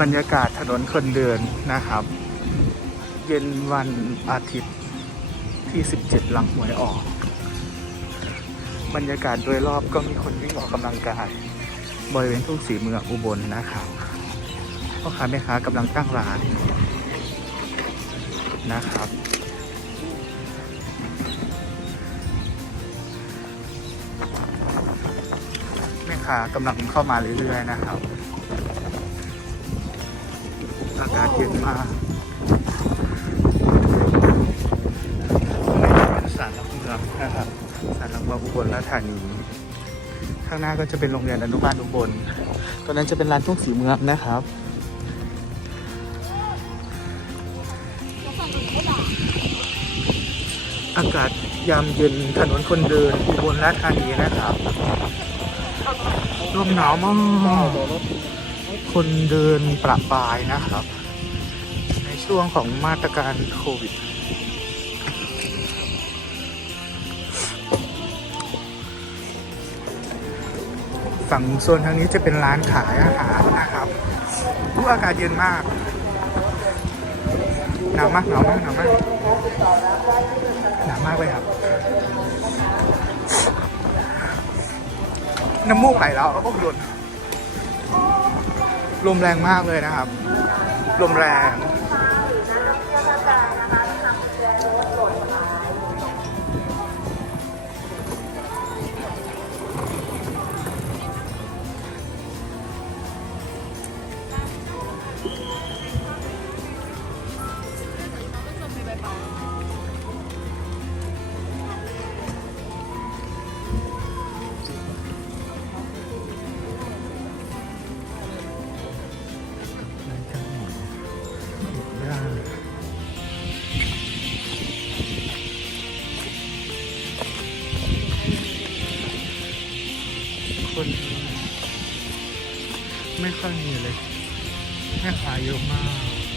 บรรยากาศถนนคนเดินนะครับ เย็นวันอาทิตย์ที่ 17 หลังหวยออก บรรยากาศโดยรอบก็มีคนวิ่งออกกำลังกาย บริเวณทุ่งสีเมืองอุบลนะครับพ่อค้าแม่ค้ากำลังตั้งร้านนะครับ แม่ค้ากำลังเข้ามาเรื่อยๆนะครับ เย็นมากเป็นสารหลักเมืองนะครับสารหลักเมืองอุบลราชธานีข้างหน้าก็จะเป็นโรงเรียนอนุบาลอุบลตรงนั้นจะเป็นร้านทุ่งสีเมืองนะครับอากาศยามเย็นถนนคนเดินอุบลราชธานีนะครับลมหนาวมาก คนเดินประปายนะครับ ช่วงของมาตรการโควิด ฝั่งโซนทางนี้จะเป็นร้านขายอาหารนะครับรู้อากาศเย็นมากหนาวมากหนาวมากหนาวมากหนาวมากเลยครับ น้ำมูกไหลแล้วโอ้หลุดลมแรงมากเลยนะครับ ลมแรง คนไม่ค่อยมีเลยแม่ขายเยอะมาก